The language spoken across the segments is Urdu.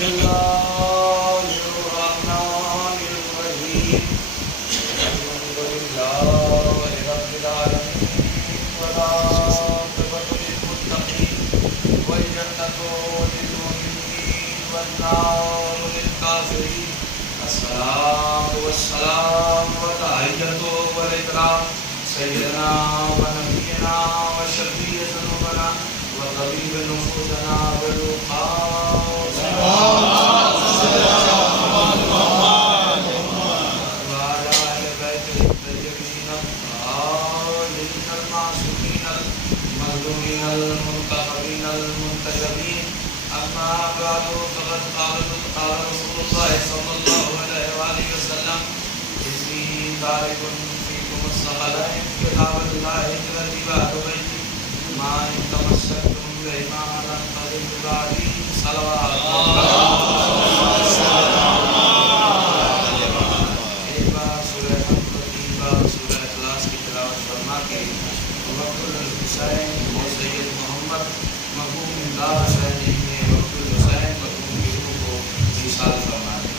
بسم الله الرحمن الرحيم الحمد لله رب العالمين والعاقبة للمتقين والجنة للمؤمنين والنار للكافرين الصلاة والسلام والتحية والإكرام سيدنا ونبينا وشفيع ذنوبنا وطبيب نفوسنا بالوقاء وعلى آل بيته الطيبين الطاهرين المعصومين المظلومين المنتخبين المنتجبين أما بعد فقد قال رسول الله صلى الله عليه وآله وسلم إني تارك فيكم الثقلين كتاب الله الذي بعد بيتي ما إن تمسكتم بهما لن تضلوا بعدي صلوات ایک بار سورہ حمد و تین بار سورہ اخلاص کی تلاوت فرما کے وقت الحسین و سید محمد مرحوم امداد حسین میں وقت الحسین مرحوم کی روح کو ایصال فرما دیں.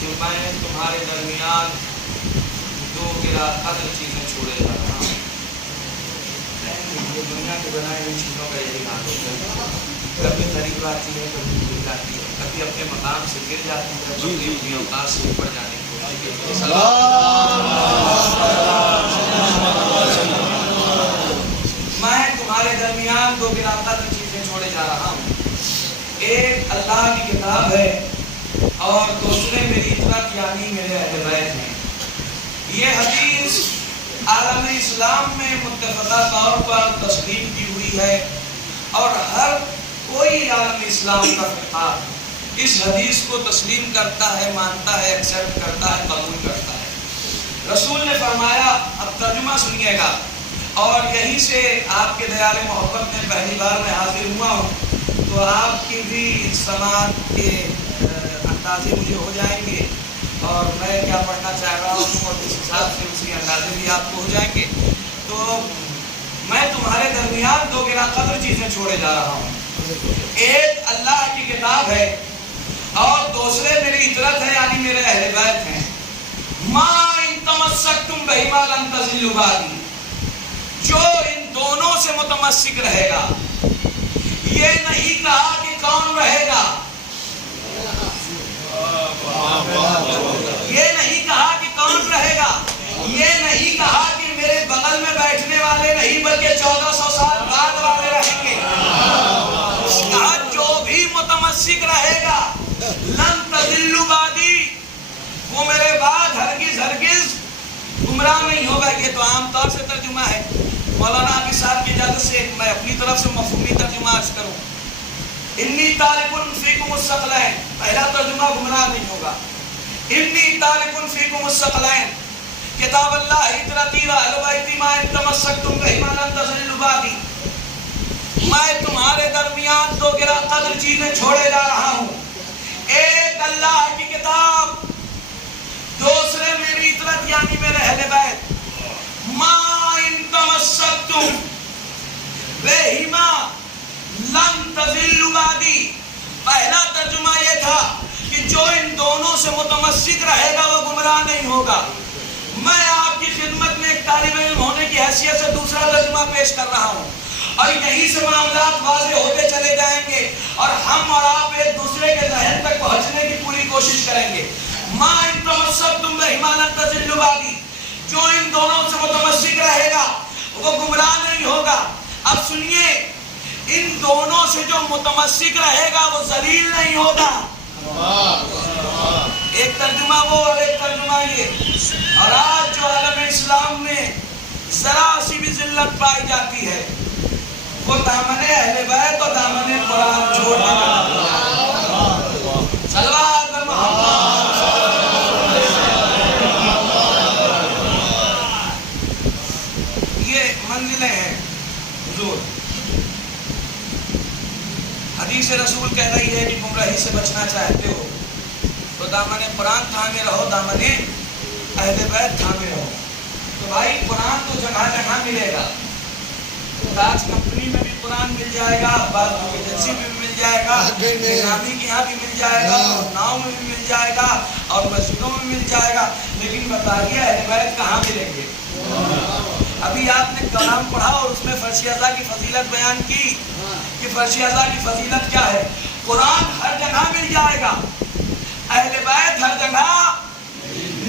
کہ میں تمہارے درمیان دو گرا قدر چیزیں چھوڑے جا رہا ہوں. یہ دنیا کے بنائے ہوئی چیزوں کا یہی حال ہوتا ہے. کبھی قریب آتی ہے کبھی دور جاتی ہے, کبھی اپنے مقام سے گر جاتی ہے, کبھی اپنی اوقات سے اوپر جانے کی کوشش کرتی ہے. میں تمہارے درمیان دو گرا قدر چیزیں چھوڑے جا رہا ہوں. ایک اللہ کی کتاب ہے اور دوسرے میری اطاعت یعنی میرے اہل بیت ہیں. یہ حدیث عالم اسلام میں متفقہ طور پر تسلیم کی ہوئی ہے اور ہر کوئی عالم اسلام کا فرقہ اس حدیث کو تسلیم کرتا ہے, مانتا ہے, ایکسیپٹ کرتا ہے, قبول کرتا ہے. رسول نے فرمایا, اب ترجمہ سنیے گا, اور یہیں سے آپ کے دیال محبت میں پہلی بار میں حاضر ہوا ہوں تو آپ کی بھی سماعت کے اندازے مجھے ہو جائیں گے اور میں کیا پڑھنا چاہ رہا ہوں اور اس حساب سے اسی اندازے بھی آپ کو ہو جائیں گے. تو میں تمہارے درمیان دو گرا قدر چیزیں چھوڑے جا رہا ہوں. ایک اللہ کی کتاب ہے اور دوسرے میری اطاعت ہے یعنی میرے اہل بیت ہیں. ما ان تمسکتم بہما لن تضلوا بعدی, جو ان دونوں سے متمسک رہے گا. یہ نہیں کہا کہ کون رہے گا, یہ نہیں کہا کہ کون رہے گا, یہ نہیں کہا کہ میرے بغل میں بیٹھنے والے نہیں بلکہ 1400 سال بعد والے رہیں گے. کہا جو بھی متمسک رہے گا لن تضلوا بعدی, وہ میرے بعد ہرگز ہرگز گمراہ نہیں ہوگا. یہ تو عام طور سے ترجمہ ہے. مولانا عابد صاحب کی اجازت سے میں اپنی طرف سے مفہومی ترجمہ عرض کروں. انی تارک فیکم الثقلین, پہلا ترجمہ گمراہ نہیں ہوگا. انی تارک فیکم الثقلین کتاب اللہ اطاعتی و اہل بیتی ما ان تمسکتم بہما لن تضلوا بعدی. میں تمہارے درمیان دو گرا قدر چیزیں چھوڑے جا رہا ہوں. ایک اللہ کی کتاب, دوسرے میری اطاعت یعنی میرے اہل بیت. ما ان تمسکتم بہما لن تضلوا بعدی, پہلا ترجمہ یہ تھا کہ جو ان دونوں سے متمسک رہے گا وہ گمراہ نہیں ہوگا. میں آپ کی خدمت میں ایک طالب علم ہونے کی حیثیت سے دوسرا ترجمہ پیش کر رہا ہوں اور یہیں سے معاملات واضح ہوتے چلے جائیں گے اور ہم اور آپ ایک دوسرے کے ذہن تک پہنچنے کی پوری کوشش کریں گے. ما ان تمسکتم بہما لن تضلوا بعدی, جو ان دونوں سے متمسک رہے گا وہ گمراہ نہیں ہوگا۔ اب سنیے، ان دونوں سے جو متمسک رہے گا وہ ذلیل نہیں ہوگا۔ ایک ترجمہ وہ اور ایک ترجمہ یہ۔ اور آج جو عالم اسلام میں ذرا سی بھی ذلت پائی جاتی ہے وہ دامن اہل بیت اور دامن قرآن چھوڑنے کا۔ صلوات محمد۔ یہ منزلیں ہیں حضور۔ حدیث رسول کہہ رہی ہے کہ گمراہی سے بچنا چاہتے ہو تو دامن قرآن تھامے رہو، دامن اہل بیت تھامے رہو۔ تو بھائی قرآن تو جگہ جگہ ملے گا، راج کمپنی میں بھی قرآن مل جائے گا، بعض ایجنسی میں بھی مل جائے گا، نظامی کے یہاں بھی مل جائے گا، ناؤں میں بھی مل جائے گا اور مسجدوں میں مل جائے گا، لیکن بتائیے اہل بیت کہاں ملیں گے؟ ابھی آپ نے کلام پڑھا اور اس میں فرش اعضا کی فضیلت بیان کی کہ فرش اعضا کی فضیلت کیا ہے۔ قرآن ہر جگہ مل جائے گا، اہل بیت ہر جگہ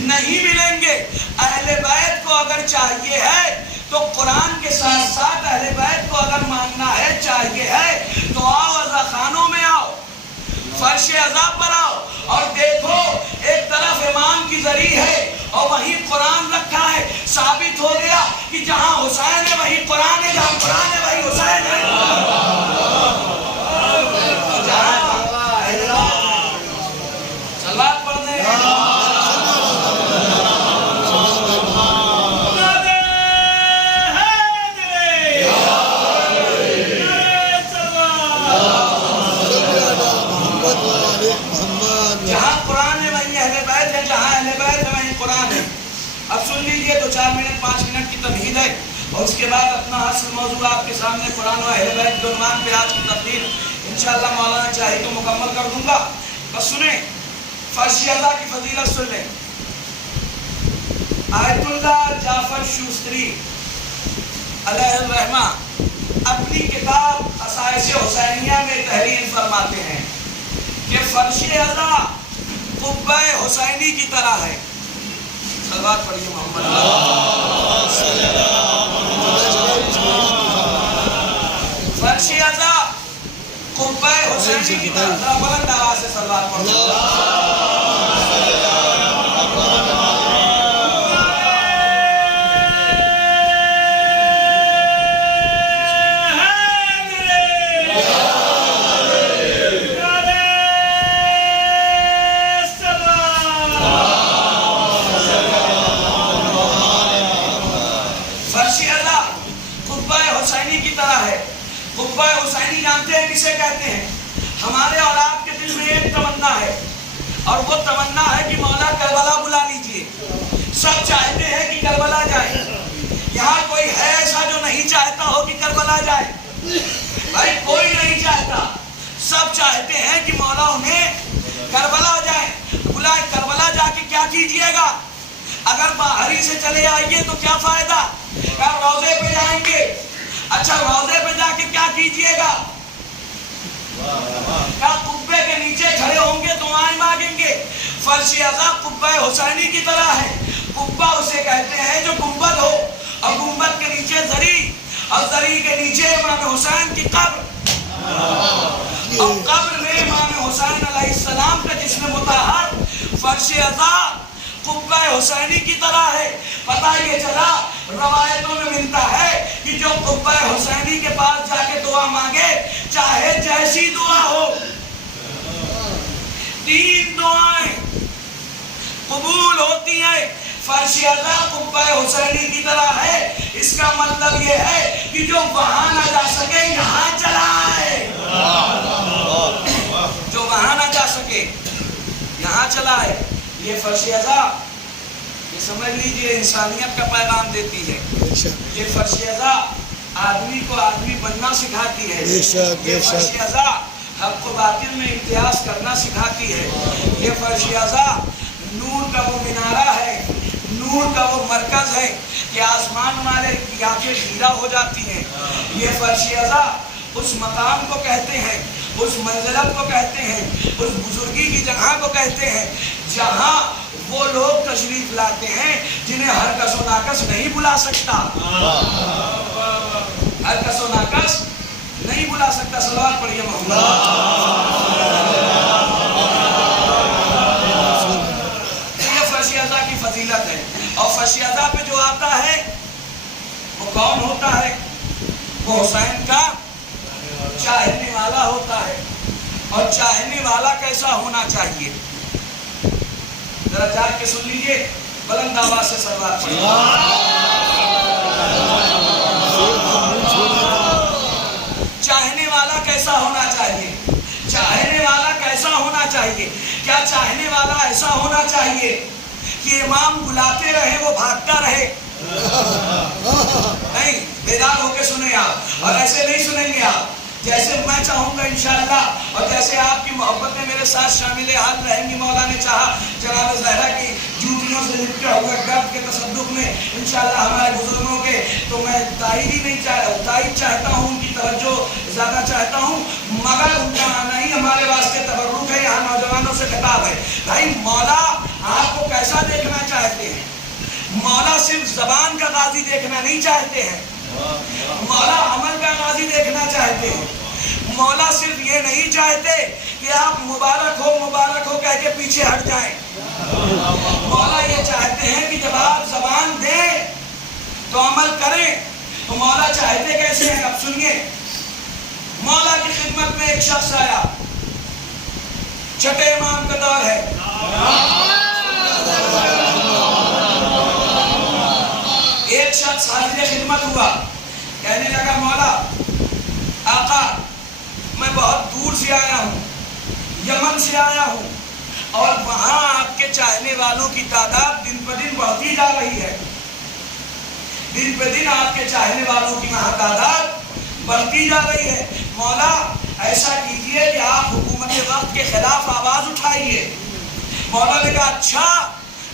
نہیں ملیں گے۔ اہل بیت کو اگر چاہیے ہے تو قرآن کے ساتھ ساتھ اہل بیت کو اگر ماننا ہے، چاہیے ہے تو آؤ عزا خانوں میں آؤ، فرش اعضا پر آؤ اور دیکھو ایک طرف امام کی زری ہے اور وہیں قرآن رکھا ہے۔ ثابت ہو گیا کہ جہاں حسین ہے وہیں قرآن ہے، جہاں قرآن ہے وہیں حسین ہے۔ صلوات پڑھنے اب سن لیجئے، تو 4 منٹ 5 منٹ کی تمہید ہے اور اس کے بعد اپنا اصل موضوع آپ کے سامنے قرآن و اہل بیت کے عنوان پہ آج کی تقریر انشاءاللہ مولانا چاہے تو مکمل کر دوں گا۔ بس سنیں، فرش اعضا کی فضیلت سن لیں۔ آیت اللہ جعفر شوستری علیہ الرحمہ اپنی کتاب خصائص حسینیہ میں تحریر فرماتے ہیں کہ فرش اعضا قبہ حسینی کی طرح ہے۔ صلوات پڑھیے محمد۔ فرش اعضا قبہ حسینی کی طرح، بلند آواز سے صلوات پڑھیے۔ قبہ حسینی جانتے ہیں کسے کہتے ہیں؟ ہمارے اور آپ کے دل میں ایک تمنا ہے اور وہ تمنا ہے کہ مولا کربلا بلا لیجئے۔ سب چاہتے ہیں کہ کربلا جائے، یہاں کوئی ہے ایسا جو نہیں چاہتا ہو کہ کربلا جائے؟ بھائی کوئی نہیں چاہتا، سب چاہتے ہیں کہ مولا انہیں کربلا جائے۔ بلائے کربلا جا کے کیا کیجئے گا؟ اگر باہری سے چلے آئیے تو کیا فائدہ؟ کیا روضے پہ جائیں گے؟ اچھا روضے پہ جا کے کیا کیجئے گا؟ کیا قبے کے نیچے کھڑے ہوں گے دعائیں مانگیں گے؟ فرش اعضا قبہ حسینی کی طرح ہے۔ قبہ اسے کہتے ہیں جو گنبد ہو اور گنبد کے نیچے زری اور زری کے نیچے امام حسین کی قبر اور قبر میں امام حسین علیہ السلام کا جسم مطہر۔ فرش اعضا قبہ حسینی کی طرح ہے۔ پتہ یہ چلا روایتوں میں ملتا ہے کہ جو قبہ حسینی کے پاس جا کے دعا مانگے چاہے جیسی دعا ہو، 3 دعائیں قبول ہوتی ہیں۔ فرش اعضا قبہ حسینی کی طرح ہے۔ اس کا مطلب یہ ہے کہ جو وہاں نہ جا سکے یہاں چلا آئے، جو وہاں نہ جا سکے یہاں چلا آئے۔ یہ فرش اعضا یہ سمجھ لیجئے انسانیت کا پیغام دیتی ہے۔ یہ فرش اعضا آدمی کو آدمی بننا سکھاتی ہے۔ یہ فرش اعضا حق و باطل میں امتیاز کرنا سکھاتی ہے۔ یہ فرش اعضا نور کا وہ مینارہ ہے، نور کا وہ مرکز ہے کہ آسمان والے کی آنکھیں خیرہ ہو جاتی ہیں۔ یہ فرش اعضا اس مقام کو کہتے ہیں، اس منزلت کو کہتے ہیں، اس بزرگی کی جگہ کو کہتے ہیں جہاں وہ لوگ تشریف لاتے ہیں جنہیں ہر کس و ناکس نہیں بلا سکتا، ہر کس و ناکس نہیں بلا سکتا. صلوات پڑھیے محمد. یہ فرش ازا کی فضیلت ہے. اور فرش ازا پہ جو آتا ہے وہ کون ہوتا ہے؟ وہ حسین کا چاہنے والا ہوتا ہے. اور چاہنے والا کیسا ہونا چاہیے؟ ذرا جاگ کے سن لیجئے، بلند آواز سے صلوات پڑھیے. چاہنے والا کیسا ہونا چاہیے؟ چاہنے والا کیسا ہونا چاہیے؟ کیا چاہنے والا ایسا ہونا چاہیے کہ امام بلاتے رہے وہ بھاگتا رہے؟ نہیں، بیدار ہو کے سنیں آپ، اور ایسے نہیں سنیں گے آپ. جیسے میں چاہوں گا انشاءاللہ، اور جیسے آپ کی محبت میں میرے ساتھ شامل حال رہیں گی. مولا نے چاہا جناب زہرا کی جوتیوں سے لپٹے ہوئے گرد کے تصدق میں انشاءاللہ ہمارے بزرگوں کے، تو میں تائید چاہتا ہوں، ان کی توجہ زیادہ چاہتا ہوں، مگر ان کا آنا ہی ہمارے واسطے تبرک ہے. یہاں نوجوانوں سے خطاب ہے. بھائی مولا آپ کو کیسا دیکھنا چاہتے ہیں؟ مولا صرف زبان کا غازی دیکھنا نہیں چاہتے ہیں، مولا عمل کا غازی دیکھنا چاہتے ہیں. مولا صرف یہ نہیں چاہتے کہ آپ مبارک ہو کہہ کے پیچھے ہٹ جائیں. مولا یہ چاہتے ہیں کہ جب آپ زبان دیں تو عمل کریں. تو مولا چاہتے کیسے ہیں؟ اب سنیے. مولا کی خدمت میں ایک شخص آیا، چھٹے امام کا دور ہے. ایک شخص حاضر خدمت ہوا، کہنے لگا مولا آقا میں بہت دور سے آیا ہوں، یمن سے آیا ہوں، اور وہاں آپ کے چاہنے والوں کی تعداد دن پہ دن بڑھتی جا رہی ہے. دن پہ دن آپ کے چاہنے والوں کی وہاں تعداد بڑھتی جا رہی ہے. مولا ایسا کیجئے کہ آپ حکومت وقت کے خلاف آواز اٹھائیے. مولا نے کہا اچھا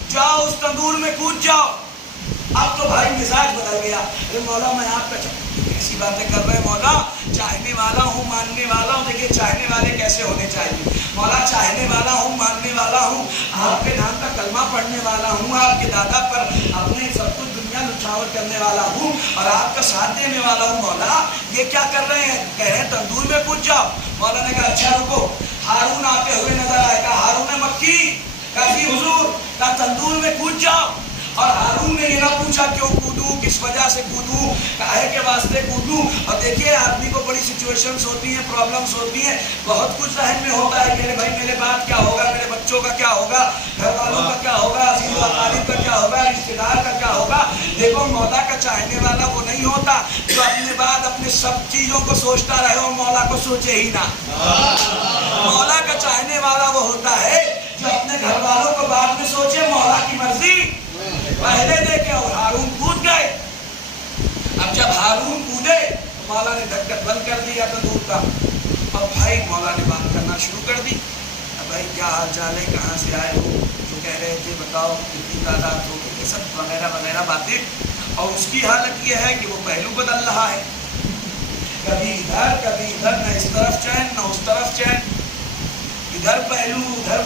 جاؤ اس تندور میں کود جاؤ. اب تو بھائی مزاج بدل گیا. ارے مولا میں آپ کا ایسی باتیں کر رہے ہیں، مولا چاہنے والا ہوں ماننے والا ہوں. دیکھیے چاہنے والے کیسے ہونے چاہیے. مولا چاہنے والا ہوں ماننے والا ہوں، آپ کے نام کا کلمہ پڑھنے والا ہوں، آپ کے دادا پر اپنے سب کچھ دنیا نچھاور کرنے والا ہوں، اور آپ کا ساتھ دینے والا ہوں. مولا یہ کیا کر رہے ہیں؟ کہہ رہے ہیں تندور میں کود جاؤ. مولا نے کہا اچھا رکو. ہارون آتے ہوئے نظر آئے. کہا ہارون مکی. کہا جی حضور. کہا تندور میں کود جاؤ. اور ہارون نے یہ نہ پوچھا کیوں کودوں، کس وجہ سے کودوں، کاہے کے واسطے کودوں. اور دیکھیے آدمی کو بڑی سچویشنز ہوتی ہیں، پرابلمز ہوتی ہیں، بہت کچھ ذہن میں ہوتا ہے. میرے بھائی میرے بعد کیا ہوگا، میرے بچوں کا کیا ہوگا، گھر والوں کا کیا ہوگا، عزیز و اقارب کا کیا ہوگا، رشتے دار کا کیا ہوگا. دیکھو مولا کا چاہنے والا وہ نہیں ہوتا جو اپنے بعد اپنے سب چیزوں کو سوچتا رہے اور مولا کو سوچے ہی نہ. مولا کا چاہنے والا وہ ہوتا ہے جو اپنے گھر والوں کو بعد میں سوچے، مولا کی مرضی پہلے دیکھے. اور ہارون کود گئے. اب جب ہارون کودے مولا نے ڈھکن بند کر دیا تندور کا. اور بھائی مولا نے بات کرنا شروع کر دی. اب بھائی کیا حال چال ہے، کہاں سے آئے ہو، جو کہہ رہے تھے بتاؤ، کتنی تعداد ہو، یہ سب وغیرہ وغیرہ باتیں. اور اس کی حالت یہ ہے کہ وہ پہلو بدل رہا ہے، کبھی ادھر، نہ اس طرف چین نہ اس طرف چین، ادھر پہلو ادھر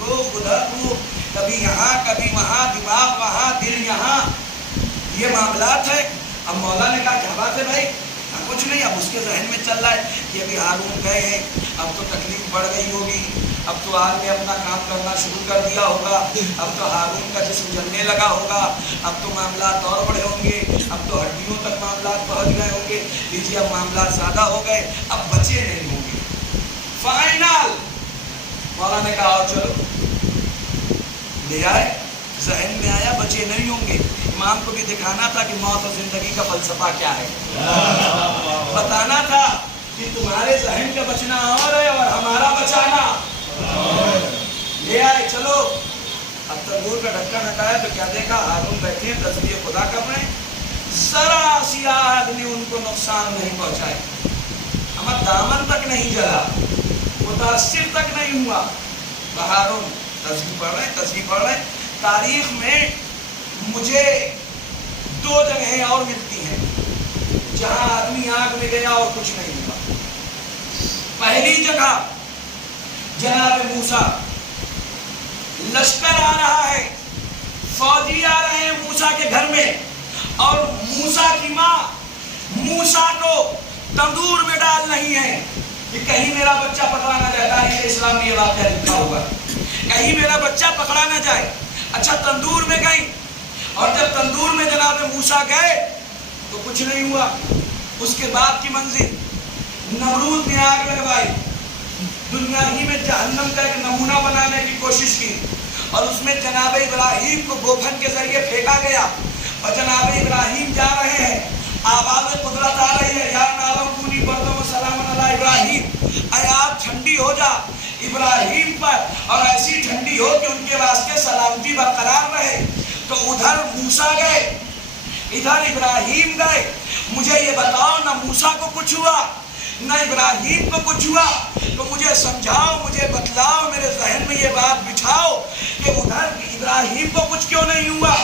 روح ادھر روح، کبھی یہاں کبھی وہاں، دماغ وہاں دل یہاں، یہ معاملات ہے. اب مولا نے کہا کیا بات ہے بھائی؟ کچھ نہیں. اب اس کے ذہن میں چل رہا ہے کہ ابھی ہارون گئے ہیں، اب تو تکلیف بڑھ گئی ہوگی، اب تو آج نے اپنا کام کرنا شروع کر دیا ہوگا، اب تو ہارون کا جسم جلنے لگا ہوگا، اب تو معاملات اور بڑے ہوں گے، اب تو ہڈیوں تک معاملات پہنچ گئے ہوں گے. لیجیے اب معاملات زیادہ ہو گئے، اب بچے نہیں ہوں گے. فائنل مولا نے کہا آؤ چلو. لے آئے. ذہن میں آیا بچے نہیں ہوں گے. امام کو بھی دکھانا تھا کہ موت اور زندگی کا فلسفہ کیا ہے، بتانا تھا کہ تمہارے ذہن کا بچنا اور ہے اور ہمارا بچانا. لے آئے چلو. اب تندور کا ڈھکن ہٹایا تو کیا دیکھا، ہارون بیٹھے ہیں تسبیح خدا کر رہے ہیں. ذرا سی آگ نے ان کو نقصان نہیں پہنچائے، ہمارا دامن تک نہیں جلا، متاثر تک نہیں ہوا. ہارون تسبیح پڑھ رہے ہیں. تاریخ میں مجھے 2 جگہیں اور ملتی ہیں جہاں آدمی آگ میں گیا اور کچھ نہیں ہوا. پہلی جگہ جناب موسیٰ لشکر آ رہا ہے، فوجی آ رہے ہیں موسیٰ کے گھر میں، اور موسیٰ کی ماں موسیٰ کو تندور میں ڈال رہی ہے کہ کہیں میرا بچہ پکڑا نہ جائے۔ تاریخ اسلام میں یہ واقعہ لکھا ہوگا، کہیں میرا بچہ پکڑا نہ جائے۔ اچھا تندور میں گئی، اور جب تندور میں جناب موسیٰ گئے تو کچھ نہیں ہوا۔ اس کے بعد کی منزل، نمرود نے آگ لگوائی، دنیا ہی میں جہنم کا ایک نمونہ بنانے کی کوشش کی، اور اس میں جناب ابراہیم کو گوبھن کے ذریعے پھینکا گیا، اور جناب ابراہیم جا رہے ہیں، آواز قدرت آ رہی ہے، یا نارم کونی بردم و سلام علی ابراہیم، اے آگ ٹھنڈی ہو جا ابراہیم پر، اور ایسی ٹھنڈی ہو کہ ان کے واسطے سلامتی برقرار رہے۔ تو ادھر موسیٰ گئے، ادھر ابراہیم گئے۔ مجھے یہ بتاؤ، نہ موسیٰ کو کچھ ہوا نہ ابراہیم کو کچھ ہوا، تو مجھے سمجھاؤ، مجھے بتلاؤ، میرے ذہن میں یہ بات بچھاؤ کہ ادھر ابراہیم کو کچھ کیوں نہیں ہوا،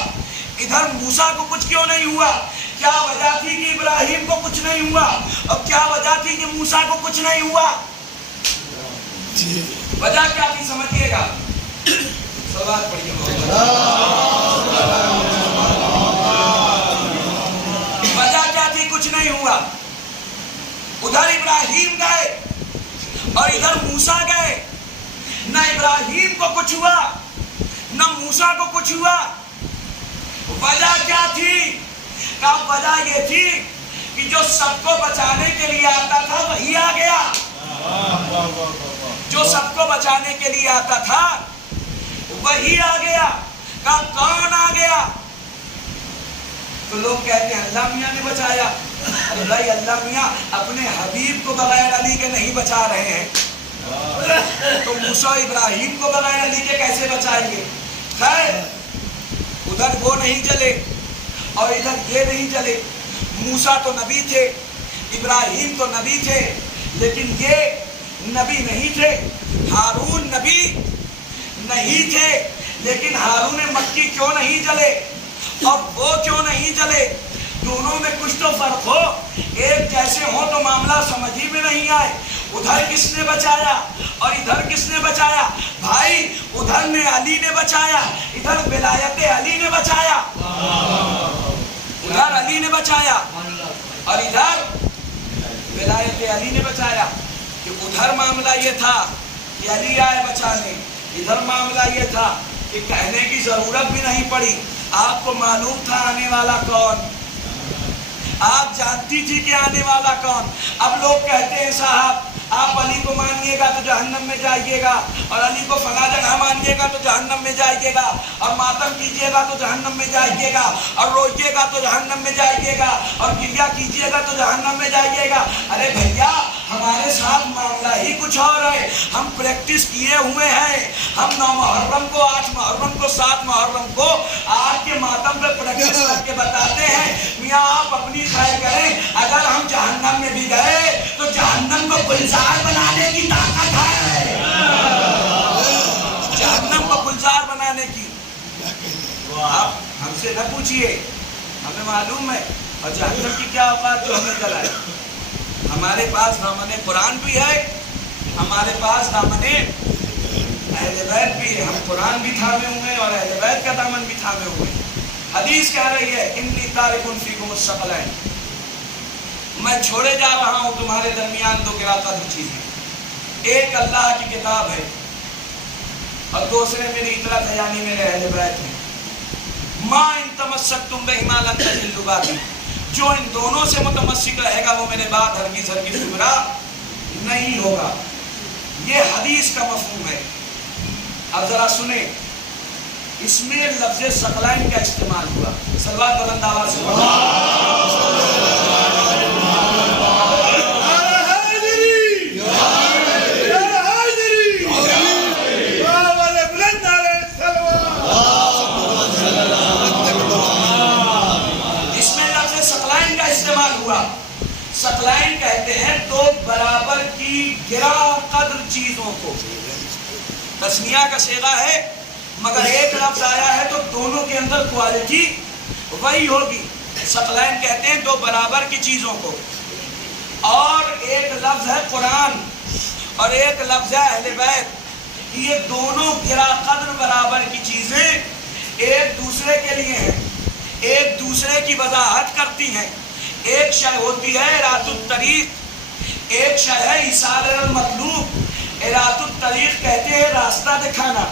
ادھر موسیٰ کو کچھ کیوں نہیں ہوا؟ کیا وجہ تھی کہ ابراہیم کو کچھ نہیں ہوا، اور کیا وجہ تھی کہ موسیٰ کو کچھ نہیں ہوا؟ وجہ کیا تھی سمجھیے گا، سوال پڑھیے۔ وجہ کیا تھی کچھ نہیں ہوا؟ ادھر ابراہیم گئے اور ادھر موسیٰ گئے، نہ ابراہیم کو کچھ ہوا نہ موسیٰ کو کچھ ہوا۔ وجہ کیا تھی؟ کہ وجہ یہ تھی کہ جو سب کو بچانے کے لیے آتا تھا وہی آ گیا، جو سب کو بچانے کے لیے آتا تھا وہی آ گیا۔ کہ کون آ گیا؟ تو لوگ کہتے ہیں اللہ میاں نے بچایا۔ ارے بھائی، اللہ میاں اپنے حبیب کو بغیر علی کے نہیں بچا رہے ہیں، تو موسیٰ ابراہیم کو بغیر علی کے کیسے بچائیں گے؟ خیر، ادھر وہ نہیں چلے اور ادھر یہ نہیں چلے۔ موسیٰ تو نبی تھے، ابراہیم تو نبی تھے، لیکن یہ نبی نہیں تھے۔ ہارون نبی نہیں تھے، لیکن ہارون مکی کیوں نہیں چلے اور وہ کیوں نہیں چلے؟ دونوں میں کچھ تو فرق ہو، ایک جیسے ہو تو معاملہ سمجھ ہی میں نہیں آئے۔ ادھر کس نے بچایا اور ادھر کس نے بچایا؟ بھائی، ادھر نے علی نے بچایا، ادھر ولایت علی نے بچایا۔ ادھر علی نے بچایا اور ادھر ولایت علی نے بچایا۔ کہ ادھر معاملہ یہ تھا کہ علی آئے بچانے، ادھر معاملہ یہ تھا کہ کہنے کی ضرورت بھی نہیں پڑی، آپ کو معلوم تھا آنے والا کون، آپ جانتی تھی کہ آنے والا کون۔ اب لوگ کہتے ہیں صاحب آپ علی کو مانیے گا تو جہنم میں جائیے گا، اور علی کو فلاں جگہ مانیے گا تو جہنم میں جائیے گا، اور ماتم کیجیے گا تو جہنم میں جائیے گا، اور روئیے گا تو جہنم میں جائیے گا، اور گریہ کیجیے گا تو جہنم میں جائیے گا۔ ارے بھیا، ہمارے ساتھ معاملہ ہی کچھ اور ہے۔ ہم پریکٹس کیے ہوئے ہیں، ہم 9 محرم کو، 8 محرم کو، 7 محرم کو آج کے ماتم پہ پریکٹس کر کے بتاتے ہیں۔ میاں آپ اپنی خیر کریں، اگر ہم جہنم میں بھی گئے تو جہنم کو گلزار بنانے کی طاقت ہے، جہنم کو گلزار بنانے کی۔ آپ ہم سے نہ پوچھئے، ہمیں معلوم ہے، اور جہنم کی کیا اوقات جو ہمیں چلائے۔ ہمارے پاس دامن قرآن بھی ہے، ہمارے پاس دامن اہل بیت بھی ہے، ہم قرآن بھی تھامے ہوئے ہیں اور اہل بیت کا دامن بھی تھامے ہوئے ہیں۔ حدیث کہہ رہی ہے انی تارک فیکم الثقلین، میں چھوڑے جا رہا ہوں تمہارے درمیان 2 گراں قدر چیزیں، ایک اللہ کی کتاب ہے اور دوسرے میری اطرت ہے، یعنی میرے اہل بیت ہیں۔ ما ان تمسکتم بہما لن تضلوا بعدی، جو ان دونوں سے متمسک رہے گا وہ میرے بعد ہرگز گمراہ نہیں ہوگا۔ یہ حدیث کا مفہوم ہے۔ اب ذرا سنیں، اس میں لفظ ثقلین کا استعمال ہوا۔ صلوات بلند آواز سے ثقلین کہتے ہیں 2 برابر کی گراں قدر چیزوں کو۔ تسنیہ کا صیغہ ہے، مگر ایک لفظ آیا ہے تو دونوں کے اندر کوالٹی وہی ہوگی۔ ثقلین کہتے ہیں 2 برابر کی چیزوں کو، اور ایک لفظ ہے قرآن اور ایک لفظ ہے اہل بیت۔ کہ یہ دونوں گرا قدر برابر کی چیزیں ایک دوسرے کے لیے ہیں، ایک دوسرے کی وضاحت کرتی ہیں۔ ایک شے ہوتی ہے ارات الطریق، ایک شے ہے ایصال المطلوب۔ ارات الطریق کہتے ہیں راستہ دکھانا،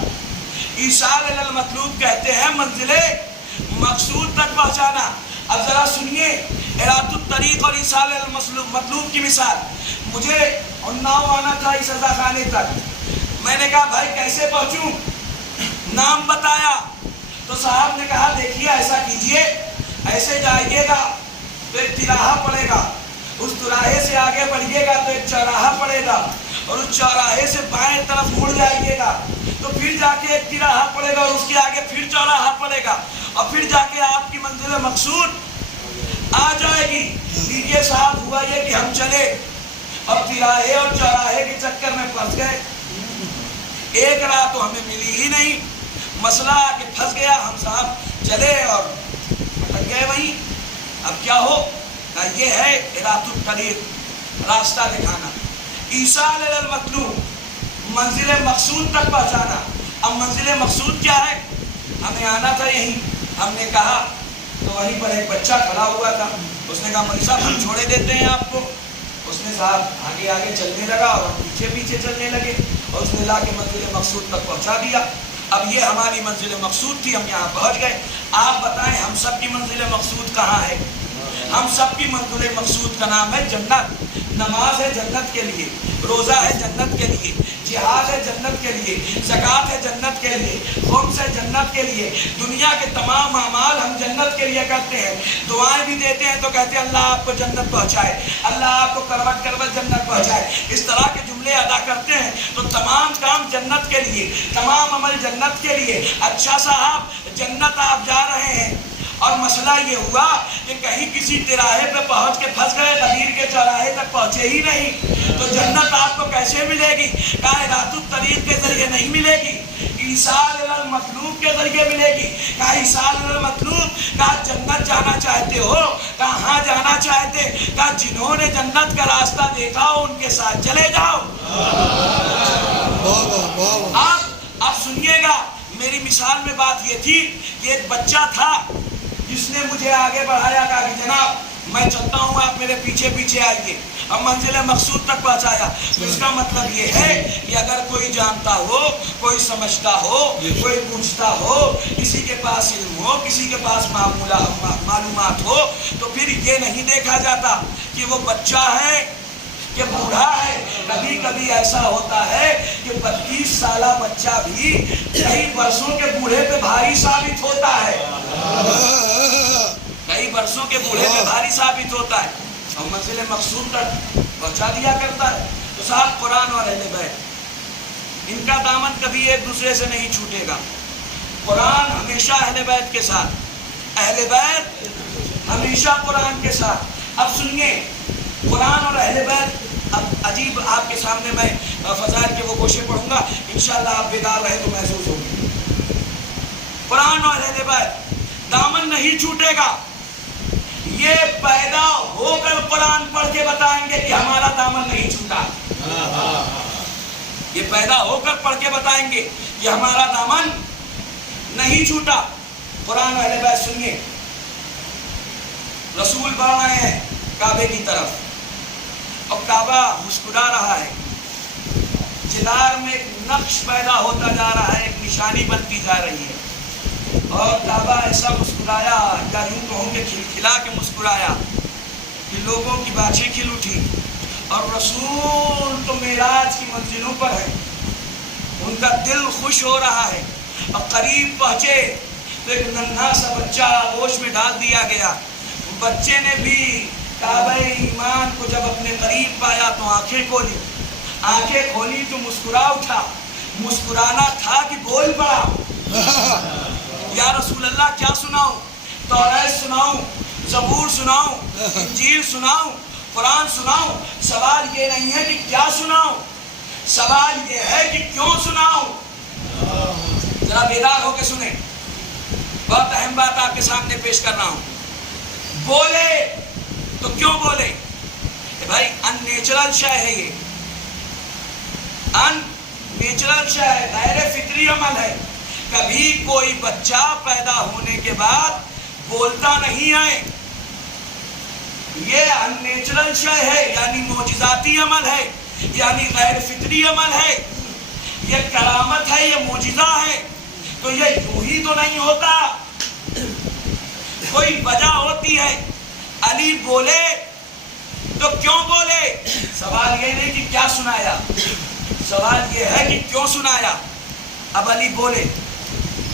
ایصال المطلوب کہتے ہیں منزل مقصود تک پہنچانا۔ اب ذرا سنیے ارات الطریق اور ایصال المطلوب کی مثال۔ مجھے اناؤ آنا تھا اس رضا خانے تک، میں نے کہا بھائی کیسے پہنچوں، نام بتایا تو صاحب نے کہا دیکھیے ایسا کیجئے، ایسے جائیے گا تو ایک تراہا پڑے گا، اس تراہے سے آگے بڑھیے گا تو ایک چوراہا پڑے گا، اور اس چوراہے سے بائیں طرف مڑ جائیے گا تو پھر جا کے ایک تراہا پڑے گا، اور اس کے آگے پھر چوراہا پڑے گا، اور پھر جا کے آپ کی منزل مقصود آ جائے گی۔ لیجیے صاحب ہوا یہ کہ ہم چلے اور تراہے اور چوراہے کے چکر میں پھنس گئے، ایک راہ تو ہمیں ملی ہی نہیں، مسئلہ آ کے پھنس گیا، ہم صاحب چلے اور پھٹک گئے وہیں۔ اب کیا ہو؟ یہ ہے ارات الطریق، راستہ دکھانا۔ ایصال المطلوب، منزل مقصود تک پہنچانا۔ اب منزل مقصود کیا ہے؟ ہمیں آنا تھا یہیں، ہم نے کہا تو وہیں پر ایک بچہ کھڑا ہوا تھا، اس نے کہا مولوی صاحب ہم چھوڑے دیتے ہیں آپ کو۔ اس نے صاحب آگے آگے چلنے لگا اور ہم پیچھے پیچھے چلنے لگے، اور اس نے لا کے منزل مقصود تک پہنچا دیا۔ اب یہ ہماری منزل مقصود تھی، ہم یہاں پہنچ گئے۔ آپ بتائیں ہم سب کی منزل مقصود کہاں ہے؟ ہم سب کی منزل مقصود کا نام ہے جنت۔ نماز ہے جنت کے لیے، روزہ ہے جنت کے لیے، جہاد ہے جنت کے لیے، زکوٰۃ ہے جنت کے لیے، خمس ہے جنت کے لیے۔ دنیا کے تمام اعمال ہم جنت کے لیے کرتے ہیں، دعائیں بھی دیتے ہیں تو کہتے ہیں اللہ آپ کو جنت پہنچائے، اللہ آپ کو کروٹ کروٹ جنت پہنچائے، اس طرح کے جملے ادا کرتے ہیں۔ تو تمام کام جنت کے لیے، تمام عمل جنت کے لیے۔ اچھا صاحب جنت آپ جا رہے ہیں، اور مسئلہ یہ ہوا کہ کہیں کسی تراہے پہ پہنچ کے پھنس گئے، غدیر کے چوراہے تک پہنچے ہی نہیں، تو جنت آپ کو کیسے ملے گی؟ کہا ارات الطریق کے ذریعے نہیں ملے گی، ایصال المطلوب کے ذریعے ملے گی۔ کہا ایصال المطلوب، کہا جنت جانا چاہتے ہو؟ کہاں جانا چاہتے؟ کہا جنہوں نے جنت کا راستہ دیکھا ہو ان کے ساتھ چلے جاؤ۔ اب سنیے گا، میری مثال میں بات یہ تھی کہ ایک بچہ تھا جس نے مجھے آگے بڑھایا، کہا کہ جناب میں چلتا ہوں آپ میرے پیچھے پیچھے آئیے، اب منزل مقصود تک پہنچایا۔ تو اس کا مطلب یہ ہے کہ اگر کوئی جانتا ہو، کوئی سمجھتا ہو، کوئی پوچھتا ہو، کسی کے پاس علم ہو، کسی کے پاس معلومات ہو، تو پھر یہ نہیں دیکھا جاتا کہ وہ بچہ ہے کہ بوڑھا ہے۔ کبھی کبھی ایسا ہوتا ہے کہ 32 سالہ بچہ بھی کئی برسوں کے بوڑھے پہ بھاری ثابت ہوتا ہے، کئی برسوں کے بوڑھے پہ بھاری ثابت ہوتا ہے، اور منزل مقصود تک پہنچا دیا کرتا ہے۔ تو صاحب قرآن اور اہل بیت، ان کا دامن کبھی ایک دوسرے سے نہیں چھوٹے گا۔ قرآن ہمیشہ اہل بیت کے ساتھ، اہل بیت ہمیشہ قرآن کے ساتھ۔ اب سنیے قرآن اور اہل بیت، اب عجیب آپ کے سامنے میں فضائل کے وہ گوشے پڑھوں گا، انشاءاللہ آپ بیدار رہے تو محسوس ہوگی۔ قرآن اور اہل بیت دامن نہیں چھوٹے گا، یہ پیدا ہو کر قرآن پڑھ کے بتائیں گے کہ ہمارا دامن نہیں چھوٹا، یہ پیدا ہو کر پڑھ کے بتائیں گے کہ ہمارا دامن نہیں چھوٹا۔ قرآن اور اہل بیت سنیے، رسول بڑھ رہے ہیں کعبے کی طرف، اور کعبہ مسکرا رہا ہے، جدار میں ایک نقش پیدا ہوتا جا رہا ہے، ایک نشانی بنتی جا رہی ہے، اور کعبہ ایسا مسکرایا، یا یوں کہوں کہ کھلکھلا کے مسکرایا کہ لوگوں کی باتیں کھل اٹھی، اور رسول تو معراج کی منزلوں پر ہے، ان کا دل خوش ہو رہا ہے، اور قریب پہنچے تو ایک ننھا سا بچہ آغوش میں ڈال دیا گیا۔ بچے نے بھی کعبہ ایمان کو جب اپنے قریب پایا تو آنکھیں کھولی، آنکھیں کھولی تو مسکرا اٹھا۔ مسکرانا تھا کہ بول پڑا، یا رسول اللہ کیا سناؤں؟ توریت سناؤں، زبور سناؤں، انجیل سناؤں، قرآن سناؤں؟ سوال یہ نہیں ہے کہ کیا سناؤں، سوال یہ ہے کہ کیوں سناؤں۔ ذرا بیدار ہو کے سنیں، بہت اہم بات آپ کے سامنے پیش کر رہا ہوں۔ بولے تو کیوں بولے؟ بھائی ان نیچرل شے ہے، یہ ان نیچرل شے ہے، غیر فطری عمل ہے. کبھی کوئی بچہ پیدا ہونے کے بعد بولتا نہیں ہے، یہ ان نیچرل شے ہے، یعنی معجزاتی عمل ہے، یعنی غیر فطری عمل ہے، یہ کرامت ہے، یہ معجزہ ہے. تو یہ یوں ہی تو نہیں ہوتا، کوئی وجہ ہوتی ہے. علی بولے تو کیوں بولے؟ سوال یہ نہیں کہ کیا سنایا، سوال یہ ہے کہ کیوں سنایا. اب علی بولے،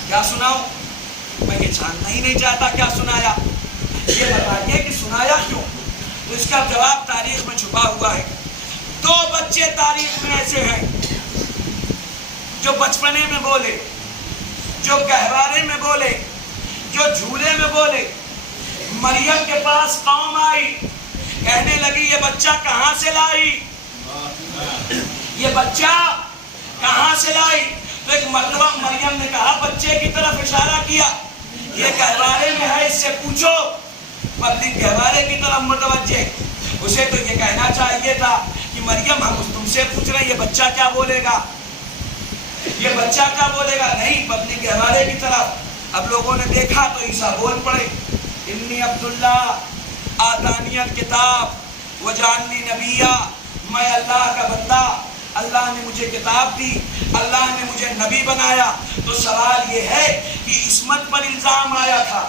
کیا سناؤں؟ میں یہ جاننا ہی نہیں چاہتا کیا سنایا، یہ بتائیے کہ سنایا کیوں. تو اس کا جواب تاریخ میں چھپا ہوا ہے. 2 بچے تاریخ میں ایسے ہیں جو بچپنے میں بولے، جو گہوارے میں بولے، جو جھولے میں بولے. مریم کے پاس قوم آئی، کہنے لگی یہ بچہ کہاں سے لائی، یہ بچہ کہاں سے لائی. تو ایک مرتبہ مریم نے کہا، بچے کی طرف اشارہ کیا، یہ گہوارے میں ہے، اس سے پوچھو. پبلک گہوارے کی طرف متوجہ. اسے تو یہ کہنا چاہیے تھا کہ مریم ہم تم سے پوچھ رہے ہیں، یہ بچہ کیا بولے گا، یہ بچہ کیا بولے گا. نہیں، پبلک گہوارے کی طرف. اب لوگوں نے دیکھا تو عیسیٰ بول پڑے، انی عبداللہ آتانی الکتاب وجعلنی نبیہ، میں اللہ کا بندہ، اللہ نے مجھے کتاب دی، اللہ نے مجھے نبی بنایا. تو سوال یہ ہے کہ عصمت پر الزام آیا تھا،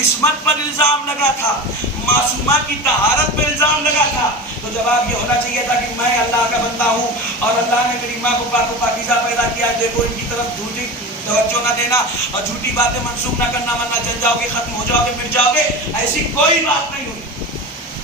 عصمت پر الزام لگا تھا، معصومہ کی طہارت پر الزام لگا تھا. تو جواب یہ ہونا چاہیے تھا کہ میں اللہ کا بندہ ہوں اور اللہ نے میری ماں کو پاک و پاکیزہ پیدا کیا. دیکھو ان کی طرف جھوٹی توجہ نہ دینا اور جھوٹی باتیں منسوخ نہ کرنا، ورنہ جل جاؤ گے، ختم ہو جاؤ گے، مٹ جاؤ گے. ایسی کوئی بات نہیں ہوئی،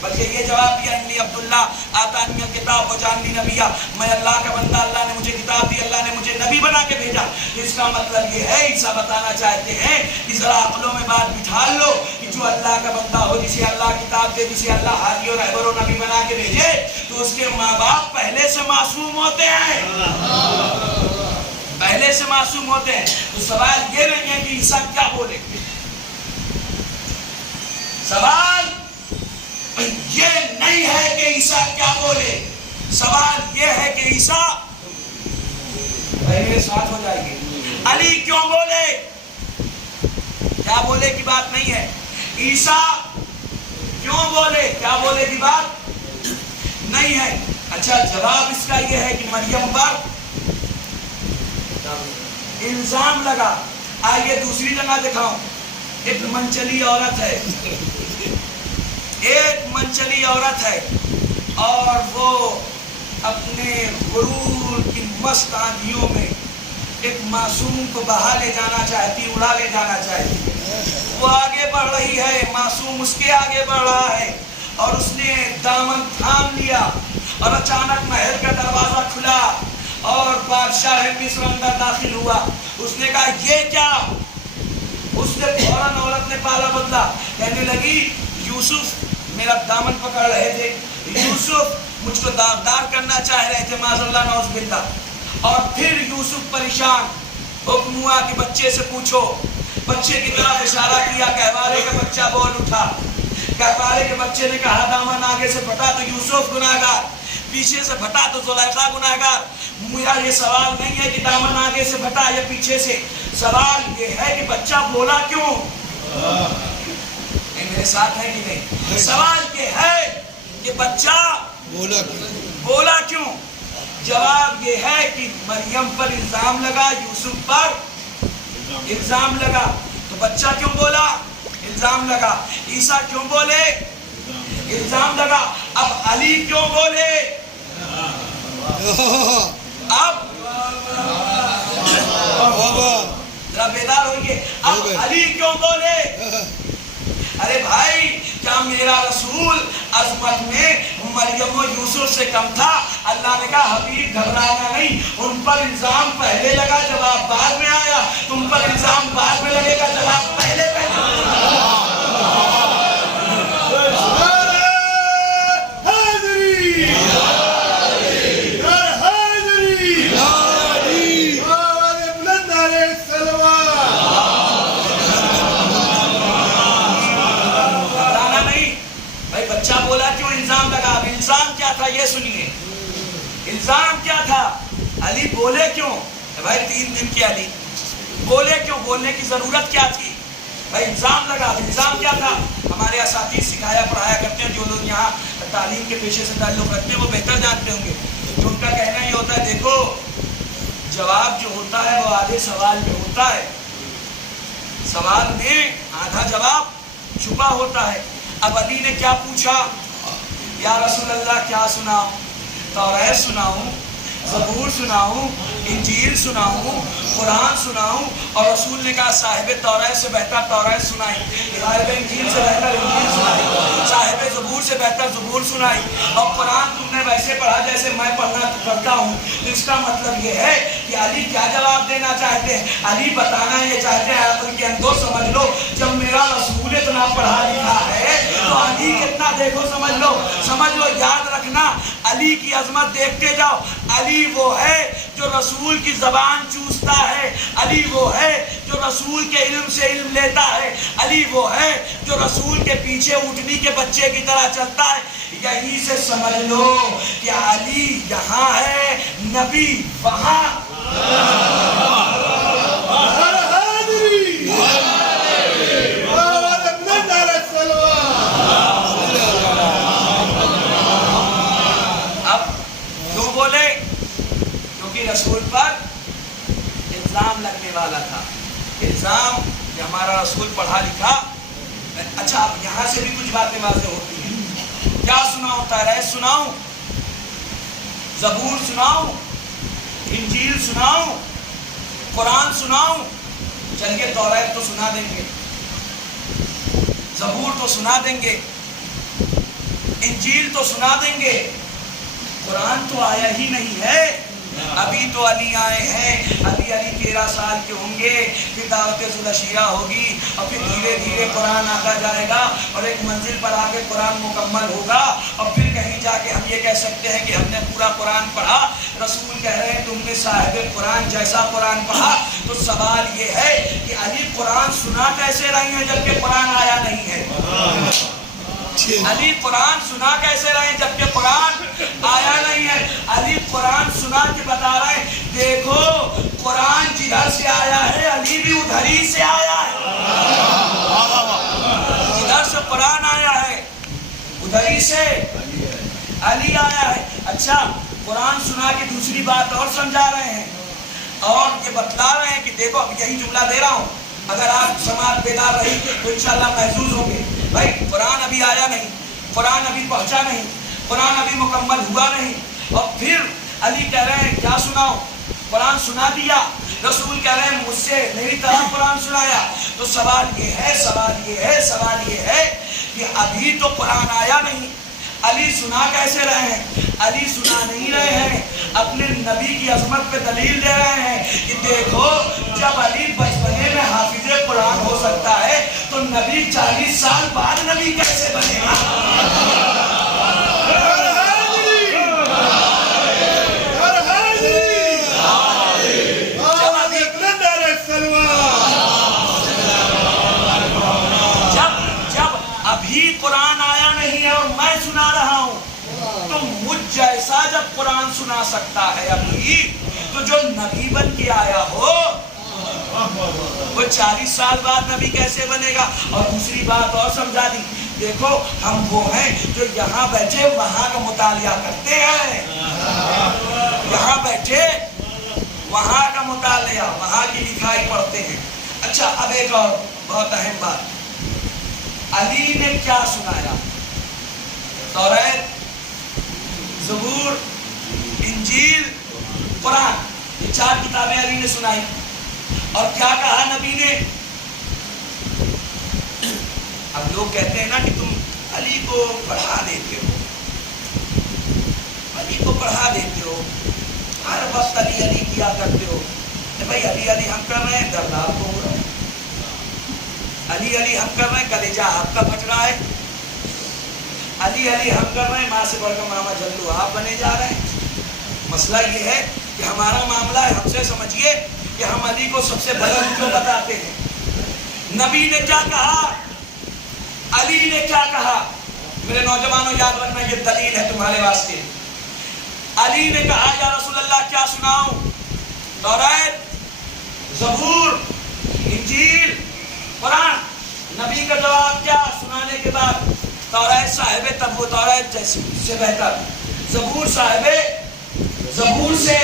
بلکہ یہ جواب دیا، انی عبداللہ آتانی الکتاب وجعلنی نبیہ، میں اللہ کا بندہ، اللہ نے مجھے کتاب دی، اللہ نے مجھے نبی بنا کے بھیجا. اس کا مطلب یہ ہے، عیسیٰ بتانا چاہتے ہیں کہ ذرا عقلوں میں بات بٹھا لو کہ جو اللہ کا بندہ ہو، جسے اللہ کتاب دے، جسے اللہ ہادی اور رہبر و نبی بنا کے بھیجے، تو اس کے ماں باپ پہلے سے معصوم ہوتے ہیں، پہلے سے معصوم ہوتے ہیں. تو سوال یہ نہیں ہے کہ عیسیٰ کیا بولے، سوال یہ نہیں ہے کہ عیسیٰ کیا بولے، سوال یہ ہے کہ عیسیٰ میرے ساتھ ہو جائے گی، علی کیوں بولے، کیا بولے کی بات نہیں ہے. عیسیٰ کیوں بولے، کیا بولے کی بات نہیں ہے. اچھا، جواب اس کا یہ ہے کہ مریم پر الزام لگا. آئیے دوسری جگہ دکھاؤں. ایک منچلی عورت ہے، ایک منچلی عورت ہے اور وہ اپنے غرور کی مست آندھیوں میں ایک معصوم کو بہا لے جانا چاہتی، اڑا لے جانا چاہتی. وہ آگے بڑھ رہی ہے، معصوم اس کے آگے بڑھ رہا ہے اور اس نے دامن تھام لیا اور اچانک محل کا دروازہ کھلا اور بادشاہ مصر اندر داخل ہوا. اس نے کہا یہ کیا، اس نے فوراً عورت نے پالا بدلا، کہنے لگی یوسف میرا دامن پکڑ رہے تھے، یوسف مجھ کو داغدار کرنا چاہ رہے تھے، معاذ اللہ نعوذ باللہ. اور پھر یوسف پریشان، حکم ہوا کہ بچے سے پوچھو. بچے کی طرف اشارہ کیا، گہوارے کا بچہ بول اٹھا. گہوارے کے بچے نے کہا دامن آگے سے پھٹا تو یوسف گناہگار، پیچھے سے پھٹا تو زلیخا گناہگار. میرا یہ سوال نہیں ہے کہ دامن آگے سے پھٹا یا پیچھے سے، سوال یہ ہے کہ بچہ بولا کیوں. میرے ساتھ ہے کہ نہیں؟ سوال یہ ہے کہ بچہ بولا کیوں. جواب یہ ہے کہ مریم پر الزام لگا، یوسف پر الزام لگا، تو بچہ کیوں بولا، الزام لگا. عیسیٰ کیوں بولے، الزام لگا. اب علی کیوں بولے، اب ذرا بیدار ہوئیے، اب علی کیوں بولے. ارے بھائی، کیا میرا رسول عظمت میں مریم و یوسف سے کم تھا؟ اللہ نے کہا حبیب گھبرانا نہیں، ان پر الزام پہلے لگا، جواب بعد میں آیا. تم پر الزام بعد میں لگے گا، جواب پہلے الزام کیا تھا، یہ سنیے. الزام کیا تھا علی بولے کیوں؟ بھائی 3 دن کے علی بولے کیوں؟ بولنے کی ضرورت کیا تھی؟ بھائی الزام لگا. الزام کیا تھا؟ ہمارے اساتذہ سکھایا پڑھایا کرتے ہیں، جو لوگ یہاں تعلیم کے پیشے سے تعلق رکھتے ہیں وہ بہتر جانتے ہوں گے. تو ان کا کہنا یہ ہوتا ہے، دیکھو جواب جو ہوتا ہے وہ آدھے سوال میں ہوتا ہے، سوال میں آدھا جواب چھپا ہوتا ہے. اب علی نے کیا پوچھا؟ یا رسول اللہ کیا سناؤں؟ توریت سناؤں، زبور سناؤں، انجیل سناؤں، قرآن سناؤں؟ اور رسول نے کہا صاحب توریت سے بہتر توریت سنائی، صاحب انجیل سے بہتر انجیل سنائی، صاحب زبور سے بہتر زبور سنائی. اور قرآن تم نے ویسے پڑھا جیسے میں پڑھتا ہوں. تو اس کا مطلب یہ ہے کہ علی کیا جواب دینا چاہتے ہیں؟ علی بتانا یہ چاہتے ہیں، آپ ان کے اندر سمجھ لو جب میرا رسول اتنا پڑھا لکھا ہے تو علی کتنا دیکھو سمجھ لو. یاد رکھنا علی کی عظمت دیکھتے جاؤ. علی وہ ہے جو رسول کی زبان چوستا ہے، علی وہ ہے جو رسول کے علم سے علم لیتا ہے، علی وہ ہے جو رسول کے پیچھے اونٹنی کے بچے کی طرح چلتا ہے. یہی سے سمجھ لو کہ علی یہاں ہے، نبی وہاں. رسول پر الزام لگنے والا تھا. الزام کہ ہمارا رسول پڑھا لکھا. اچھا اب یہاں سے بھی کچھ باتیں واضح ہوتی ہیں. کیا سناؤں؟ توریت سناؤں، زبور سناؤں، انجیل سناؤں، قرآن سناؤں؟ چلیے توریت تو سنا دیں گے، زبور تو سنا دیں گے، انجیل تو سنا دیں گے، قرآن تو آیا ہی نہیں ہے. ابھی تو علی آئے ہیں، علی 13 سال کے ہوں گے، پھر دعوت ذوالعشیرہ ہوگی اور پھر دھیرے دھیرے قرآن آتا جائے گا اور ایک منزل پر آ کے قرآن مکمل ہوگا اور پھر کہیں جا کے ہم یہ کہہ سکتے ہیں کہ ہم نے پورا قرآن پڑھا. رسول کہہ رہے ہیں تم نے صاحب قرآن جیسا قرآن پڑھا. تو سوال یہ ہے کہ علی قرآن سنا کیسے رہے ہیں جبکہ قرآن آیا نہیں ہے؟ علی قرآن سنا کیسے رہے جبکہ قرآن آیا نہیں ہے؟ علی قرآن سنا کے بتا رہے ہیں دیکھو قرآن جدھر سے آیا ہے علی بھی ادھر ہی سے آیا ہے. جدھر سے قرآن آیا ہے ادھر ہی سے علی آیا ہے. اچھا قرآن سنا کے دوسری بات اور سمجھا رہے ہیں اور یہ بتلا رہے ہیں کہ دیکھو اب یہی جملہ دے رہا ہوں، اگر آپ سماعت بیدار رہی تو انشاءاللہ محظوظ ہوں گے. بھائی قرآن ابھی آیا نہیں، قرآن ابھی پہنچا نہیں، قرآن ابھی مکمل ہوا نہیں اور پھر علی کہہ رہے ہیں کیا سناؤ؟ قرآن سنا دیا. رسول کہہ رہے ہیں مجھ سے میری طرح قرآن سنایا. تو سوال یہ ہے کہ ابھی تو قرآن آیا نہیں، علی سنا کیسے رہے ہیں؟ علی سنا نہیں رہے ہیں، اپنے نبی کی عظمت پہ دلیل دے رہے ہیں کہ دیکھو جب علی بچپنے میں حافظ قرآن ہو سکتا ہے تو نبی 40 سال بعد نبی کیسے بنے گا؟ جب ابھی قرآن آیا نہیں ہے اور میں سنا رہا ہوں تو مجھ جیسا جب قرآن سنا سکتا ہے ابھی تو جو نبی بن کے آیا ہو وہ 40 سال بعد نبی کیسے بنے گا؟ اور دوسری بات اور سمجھا دی، دیکھو ہم وہ ہیں جو یہاں بیٹھے وہاں کا مطالعہ کرتے ہیں، یہاں بیٹھے وہاں کا مطالعہ وہاں کی لکھائی پڑھتے ہیں. اچھا اب ایک اور بہت اہم بات، علی نے کیا سنایا؟ توریت، زبور، انجیل، قرآن، یہ 4 کتابیں علی نے سنائی. اور کیا کہا نبی نے؟ اب لوگ کہتے ہیں نا کہ تم علی کو پڑھا دیتے ہو، علی کو پڑھا دیتے ہو، ہر وقت علی علی کیا کرتے ہو. بھائی علی علی ہم کر رہے ہیں دردار کو ہو رہا ہے، علی علی ہم کر رہے ہیں کلیجہ آپ کا پھٹ رہا ہے، علی علی ہم کر رہے ہیں ماں سے بڑھ کر ماما جلو آپ بنے جا رہے ہیں. مسئلہ یہ ہے کہ ہمارا معاملہ ہے، ہم سے سمجھیے کہ ہم علی کو سب سے بلند کیوں بتاتے ہیں. نبی نے کیا کہا، علی نے کیا کہا؟ میرے نوجوانوں یاد رکھنا یہ دلیل ہے تمہارے واسطے. علی نے کہا یا رسول اللہ کیا سناؤں؟ تورات، زبور، انجیل، قرآن. نبی کا جواب کیا؟ سنانے کے بعد تورات صاحب تب وہ تورات جیسے سے بہتر، زبور صاحب زبور سے،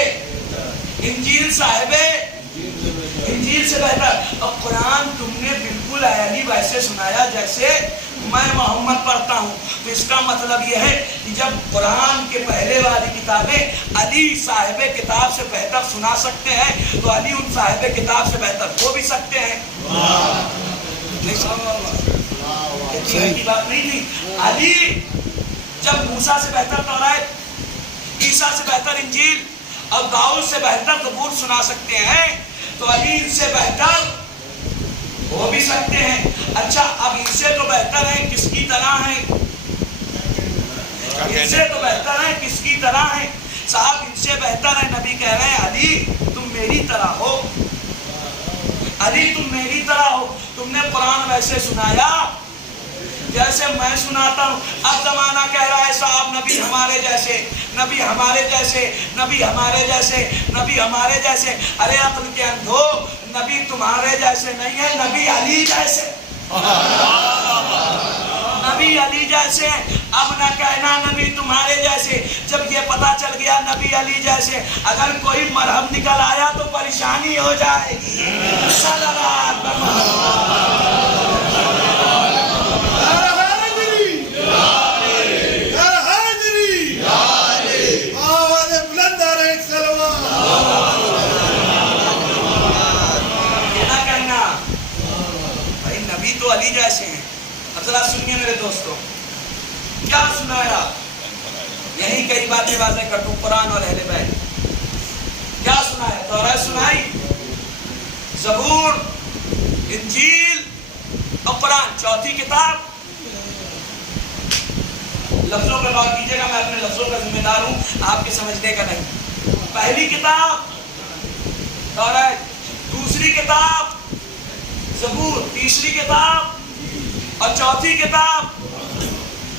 انجیل صاحب انجیل سے بہتر. اور قرآن تم نے بالکل علی ویسے سنایا جیسے میں محمد پڑھتا ہوں. تو اس کا مطلب یہ ہے کہ جب قرآن کے پہلے والی کتابیں علی صاحب کتاب سے بہتر سنا سکتے ہیں تو علی ان صاحب کتاب سے بہتر ہو بھی سکتے ہیں. کی بات نہیں تھی. علی جب موسیٰ سے بہتر تورات، عیسیٰ سے بہتر انجیل اور داؤد سے بہتر زبور سنا سکتے ہیں تو علی ان سے بہتر ہو بھی سکتے ہیں. اچھا اب ان سے تو بہتر ہے کس کی طرح ہے؟ ان سے تو بہتر ہے کس کی طرح ہے؟ صاحب ان سے بہتر ہے. نبی کہہ رہے ہیں علی تم میری طرح ہو، علی تم میری طرح ہو. تم نے قرآن ویسے سنایا جیسے میں سناتا ہوں. اب زمانہ کہہ رہا ہے صاحب نبی ہمارے جیسے، نبی ہمارے جیسے، نبی ہمارے جیسے، نبی ہمارے جیسے. ارے عقل کے اندھو، نبی تمہارے جیسے نہیں ہے، نبی علی جیسے، نبی علی جیسے. اب نہ کہنا نبی تمہارے جیسے. جب یہ پتا چل گیا نبی علی جیسے، اگر کوئی مرہم نکل آیا تو پریشانی ہو جائے گی. تو علی جیسے ہیں. اب ذرا سنیے میرے دوستوں کیا سنایا. یہی کئی باتیں واضح کر دوں. قرآن اور اہل بیت کیا سنایا؟ تورات سنائی، زبور، انجیل اور قرآن، چوتھی کتاب. لفظوں پر غور کیجیے گا، میں اپنے لفظوں کا ذمہ دار ہوں، آپ کے سمجھنے کا نہیں. پہلی کتاب تورات، دوسری کتاب زبور، تیسری کتاب اور چوتھی کتاب.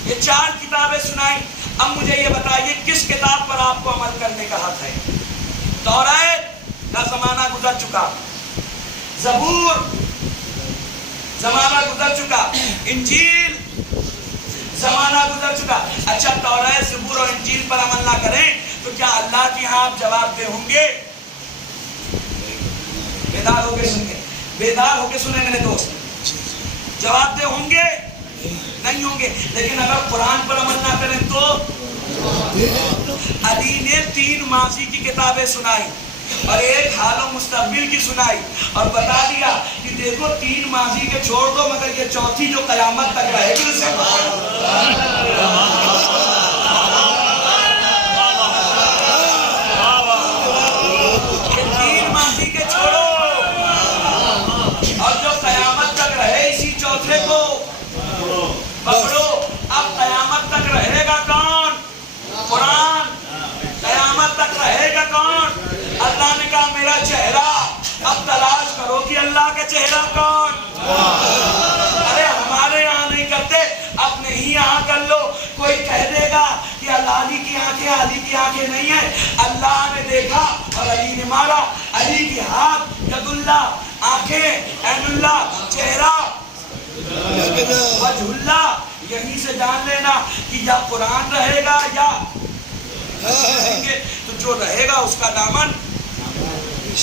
یہ 4 کتابیں سنائی. اب مجھے یہ بتائیے کس کتاب پر آپ کو عمل کرنے کا حق ہے؟ تورات کا زمانہ گزر چکا، زبور زمانہ گزر چکا، انجیل زمانہ گزر چکا. اچھا تورات، زبور اور انجیل پر عمل نہ کریں تو کیا اللہ کے ہاں آپ جواب دہ ہوں گے؟ بیدار ہو کے سنیں، بیدار ہو کے سنیں میرے دوست. جواب دہ ہوں گے؟ نہیں ہوں گے. لیکن اگر قرآن پر عمل نہ کریں تو؟ علی نے 3 ماضی کی کتابیں سنائی اور 1 حال و مستقبل کی سنائی اور بتا دیا کہ دیکھو 3 ماضی کے چھوڑ دو مگر یہ چوتھی جو قیامت تک رہے گی اسے پکڑو. اب قیامت تک رہے گا کون؟ قرآن. قیامت تک رہے گا کون؟ اللہ نے کہا میرا چہرہ. اب تلاش کرو کہ اللہ کا چہرہ کون. ارے ہمارے یہاں نہیں کرتے، اپنے ہی یہاں کر لو. کوئی کہہ دے گا کہ علی کی آنکھیں، علی کی آنکھیں نہیں ہیں. اللہ نے دیکھا اور علی نے مارا. علی کی ہاتھ ید اللہ، آنکھیں عین اللہ، چہرہ وجہ اللہ. یہیں سے جان لینا کہ یا قرآن رہے گا یا رہیں گے. تو جو رہے گا اس کا دامن.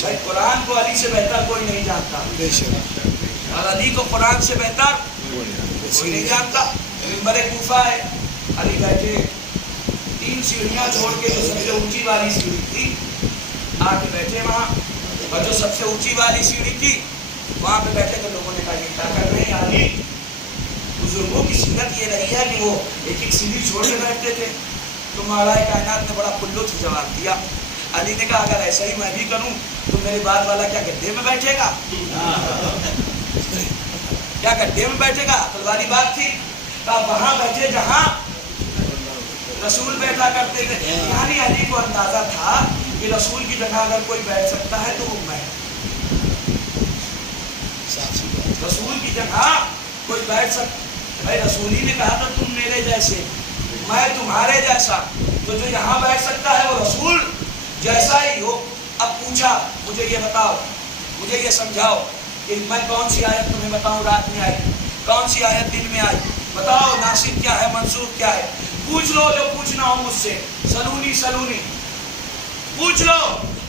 بھائی قرآن کو علی سے بہتر کوئی نہیں جانتا اور علی کو قرآن سے بہتر کوئی نہیں جانتا. منبر کوفہ ہے، علی بیٹھے 3 سیڑھیاں چھوڑ کے جو سب سے اونچی والی سیڑھی تھی آ کے بیٹھے وہاں، اور جو سب سے اونچی والی سیڑھی تھی وہاں پہ بیٹھے تو لوگوں نے کہا یہ کیا کر رہے ہیں علی؟ بزرگوں کی سنت یہ رہی ہے کہ وہ ایک سیڑھی چھوڑ کے بیٹھتے تھے. تو مولا کائنات نے بڑا کلو سے جواب دیا. علی نے کہا اگر ایسا ہی میں بھی کروں تو میرے بعد والا کیا گڈھے میں بیٹھے گا؟ کیا گڈھے میں بیٹھے گا؟ عقل والی بات تھی. تو وہاں بیٹھے جہاں رسول بیٹھا کرتے تھے. یعنی علی کو اندازہ تھا کہ رسول کی جگہ اگر کوئی بیٹھ سکتا ہے تو وہ میں. رسول کی جگہ کوئی بیٹھ سکتا. بھائی رسول ہی نے کہا تھا تم میرے جیسے، میں تمہارے جیسا. تو جو یہاں بیٹھ سکتا ہے وہ رسول جیسا ہی ہو. اب پوچھا مجھے یہ بتاؤ, مجھے یہ سمجھاؤ کہ میں کون سی آیت تمہیں بتاؤں رات میں آئی, کون سی آیت دن میں آئی, بتاؤ ناسخ کیا ہے منسوخ کیا ہے. پوچھ لو جو پوچھنا ہو مجھ سے, سلونی سلونی پوچھ لو.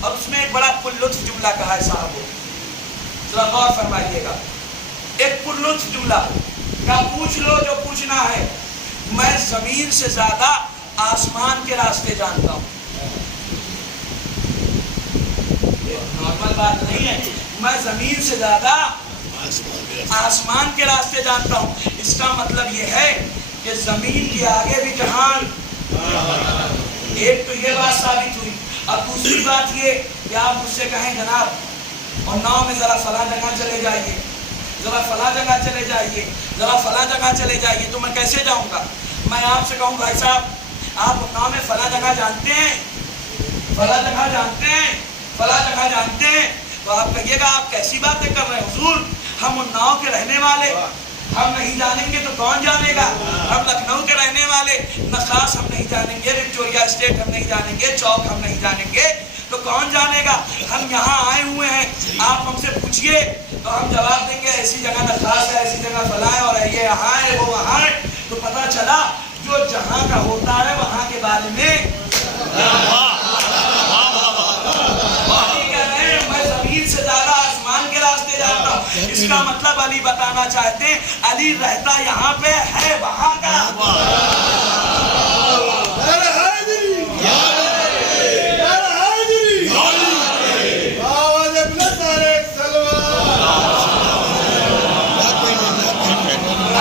اب اس میں ایک بڑا پرلطف جملہ کہا ہے صاحب کو, ذرا غور فرمائیے گا. ایک پرلطف جملہ کا پوچھ لو جو پوچھنا ہے. میں زمین سے زیادہ آسمان کے راستے جانتا ہوں. نارمل بات نہیں ہے, میں زمین سے زیادہ آسمان کے راستے جانتا ہوں. اس کا مطلب یہ ہے کہ زمین کے آگے بھی جہان. ایک تو یہ بات ثابت ہوئی. اب دوسری بات یہ کہ آپ مجھ سے کہیں جناب اور ناؤ میں ذرا فلاں جگہ چلے جائیے, ذرا فلاں جگہ چلے جائیے, ذرا فلاں جگہ چلے جائیے, تو میں کیسے جاؤں گا؟ میں آپ سے کہوں بھائی صاحب آپ ناؤ میں فلاں جگہ جانتے ہیں, فلاں جگہ جانتے ہیں, فلاں جگہ جانتے ہیں, تو آپ کہیے گا آپ کیسی باتیں کر رہے ہیں حضور, ہم اناؤ کے رہنے والے, ہم نہیں جانیں گے تو کون جانے گا؟ ہم لکھنؤ کے رہنے والے, نخاس ہم نہیں جانیں گے, وکٹوریا اسٹیٹ ہم نہیں جانیں گے, چوک ہم نہیں جانیں گے, تو کون جانے گا؟ ہم یہاں آئے ہوئے ہیں, آپ ہم سے پوچھئے تو ہم جواب دیں گے ایسی جگہ نخاس ہے, ایسی جگہ فلاں ہے, اور یہ یہاں ہے, وہ وہاں ہے. تو پتہ چلا جو جہاں کا ہوتا ہے وہاں کے بارے میں سے زیادہ آسمان کے راستے جاتا ہوں. اس کا مطلب علی بتانا چاہتے ہیں علی رہتا یہاں پہ ہے وہاں کا.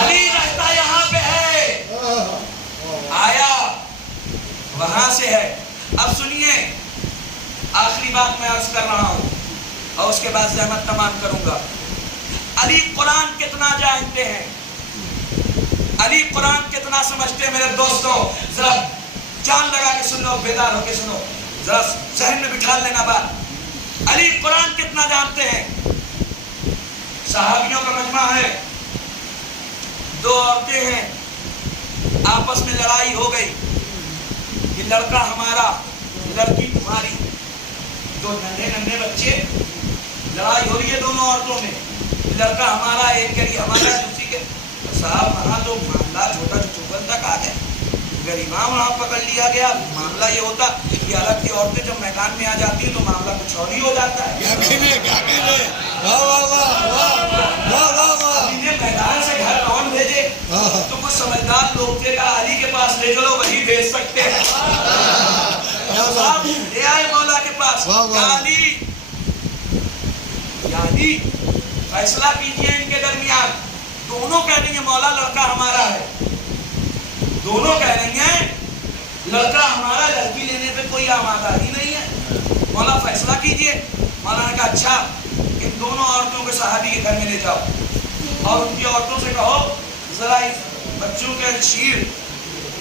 علی رہتا یہاں پہ ہے, آیا وہاں سے ہے. اب سنیے آخری بات میں عرض کر رہا ہوں اور اس کے بعد زحمت تمام کروں گا. علی قرآن کتنا جانتے ہیں, علی قرآن کتنا سمجھتے ہیں میرے دوستوں؟ ذرا جان لگا کے سن لو, بیدار ہو کے سنو, ذرا ذہن میں بٹھا لینا بات. علی قرآن کتنا جانتے ہیں؟ صحابیوں کا مجمع ہے, دو عورتیں ہیں, آپس میں لڑائی ہو گئی, یہ لڑکا ہمارا لڑکی تمہاری, دو ننھے ننھے بچے, لڑائی ہو رہی ہے دونوں عورتوں میں, لڑکا ہمارا ایک کری ہمارا دوسری کے. صاحب وہاں تو معاملہ چھوٹا چوبل تک آ گیا, غریباں وہاں پکڑ لیا گیا. معاملہ یہ ہوتا کہ عرب کی عورتیں جب میدان میں آ جاتی ہیں تو معاملہ کچھ اور ہی ہو جاتا ہے. میدان سے گھر کون بھیجے؟ تو کچھ سمجھدار لوگ تھے, کہا علی کے پاس لے چلو وہی بھیج سکتے ہیں. لے آئے مولا کے پاس, یعنی فیصلہ کیجئے ان کے درمیان. دونوں کہہ رہی ہیں مولا لڑکا ہمارا ہے, دونوں کہہ رہی ہیں لڑکا ہمارا, لڑکی لینے پہ کوئی آماداری نہیں ہے, مولا فیصلہ کیجئے. مولا نے کہا اچھا ان دونوں عورتوں کو صحابی کے گھر میں لے جاؤ اور ان کی عورتوں سے کہو ذرا اس بچوں کے شیر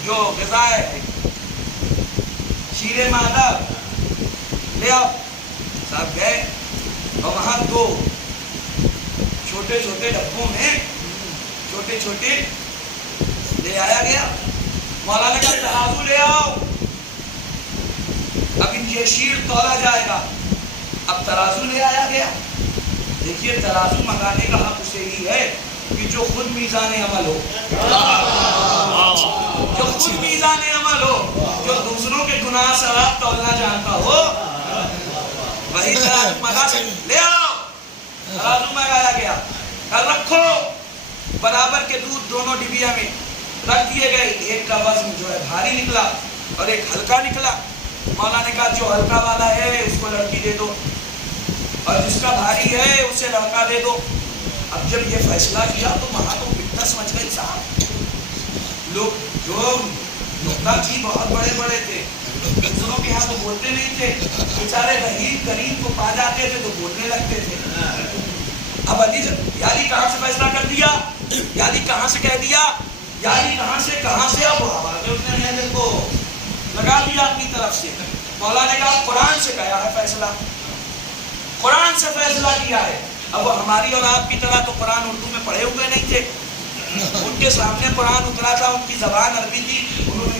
جو غذا ہے شیر مادہ لے آؤ. صاحب گئے اور وہاں دو چھوٹے چھوٹے ڈبوں میں چھوٹے چھوٹے لے آیا گیا. مولا نے کہا ترازو لے آؤ, اب ان یہ شیر تولا جائے گا. اب ترازو لے آیا گیا. دیکھیے ترازو منگانے کا حق اسے ہی ہے کہ جو خود میزان عمل ہو, جو خود میزان عمل ہو, جو دوسروں کے گناہ ثواب تولنا جانتا ہو, وہی ترازو منگا سکتے. لے آؤ, ترازو منگایا گیا. رکھو برابر کے دودھ دونوں ڈبیا میں رکھ دیے گئے. ایک کا وزن جو ہے بھاری نکلا اور ایک ہلکا نکلا. مولا نے کہا جو ہلکا والا ہے اس کو لڑکی دے دو اور جس کا بھاری ہے اسے لڑکا دے دو. اب جب یہ فیصلہ کیا تو وہاں تو فتنہ سمجھ گئی صاحب. لوگ جو نقطہ کی بہت بڑے بڑے تھے, دوسروں کے یہاں تو بولتے نہیں تھے, بیچارے غریب غریب کو پا جاتے تھے تو بولنے لگتے تھے. اب علی یعنی کہاں سے فیصلہ کر دیا, یعنی کہاں سے کہہ دیا, یعنی کہاں سے اب اس نے کو لگا دیا اپنی طرف سے. مولا نے کہا قرآن سے کہا ہے فیصلہ, قرآن سے فیصلہ کیا ہے. اب وہ ہماری اور آپ کی طرح تو قرآن اردو میں پڑھے ہوئے نہیں تھے, ان کے سامنے قرآن اترا تھا, ان کی زبان عربی تھی, انہوں نے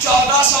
1400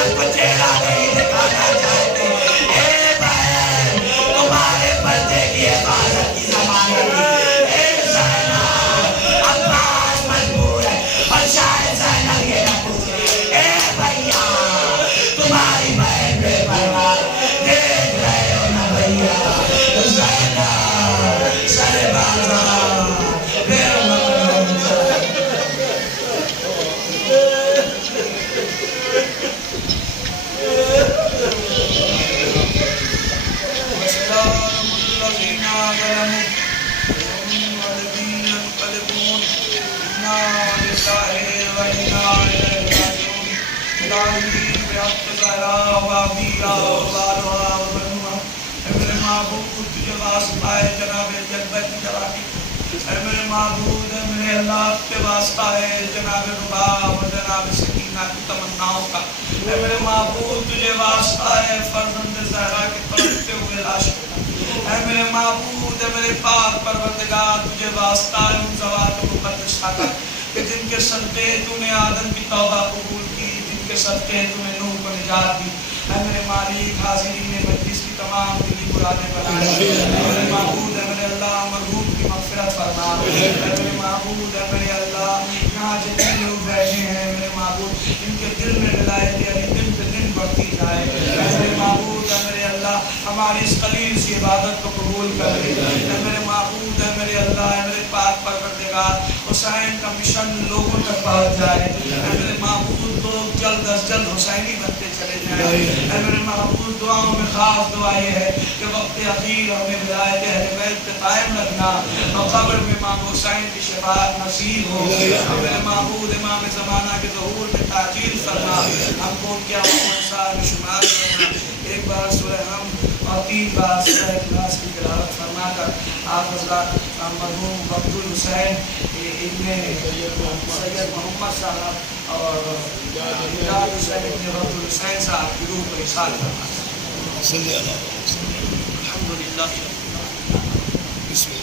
زینب کو چہرہ نہیں دکھانا چاہتے. اے بہن تمہارے پردے کی حفاظت کی ضمانت دی. اے زینب عباس مجبور ہے اور شاید زینب یہ نہ پوچھے. اے بھیا تمہاری بہن بے پرواہ دیکھ رہے ہو نا بھیا. زینب سر بازار بے میرے معبود تجھے واسطہ ہے جناب جذبہ کی جوانی. اے میرے معبود ہے میرے اللہ کے واسطہ ہے جناب رباب اور جناب سکینہ کی تمناؤں کا. اے میرے معبود تجھے واسطہ ہے فرزند زہرا کے پڑھتے ہوئے لاشوں کا. اے میرے معبود ہے میرے پاک پروردگار تجھے واسطہ ہے ان زوات مقدسہ کا کہ جن کے صدقے تو نے آدم کی توبہ قبول کی, جن کے صدقے تو نے نوح کو نجات دی. اے میرے مالک حاضرین مجلس کی تمام دلی مرادیں بنائے. اے میرے معبود ہے میرے اللہ مرحوم کی مغفرت فرما. اے میرے معبود ہے میرے اللہ یہاں جتنے لوگ بیٹھے ہیں میرے معبود ان کے دل میں ولایت علی دن پہ دن بڑھتی جائے. اے میرے معبود ہے میرے اللہ ہماری اس قلیل سی عبادت کو قبول کر لے. اے میرے معبود ہے میرے اللہ اے میرے پاک پروردگار حسین کا مشن لوگوں تک پہنچ جائے. اے میرے معبود لوگ جلد از جلد حسینی بنتے چلے جائیں. اے میرے محبوب دعاؤں میں خاص دعا یہ ہے کہ وقت اخیر ہمیں ولایت اہل بیت پہ قائم رکھنا اور قبر میں امام حسین کی شفاعت نصیب ہو. اور میرے محبوب امام زمانہ کے ظہور میں تاجیل فرما, ہم کو ان کے انصار میں شمار کرنا. ایک بار سورہ حمد اور 3 بار سورہ اخلاص کی تلاوت فرما کر آپ حضرات مرحوم عبد الحسین ابن سید محمد صاحب اور حسین ابن عبد الحسین صاحب کی روح کو احسان فرما. صلی اللہ علیہ وسلم. الحمدللہ. بسم اللہ.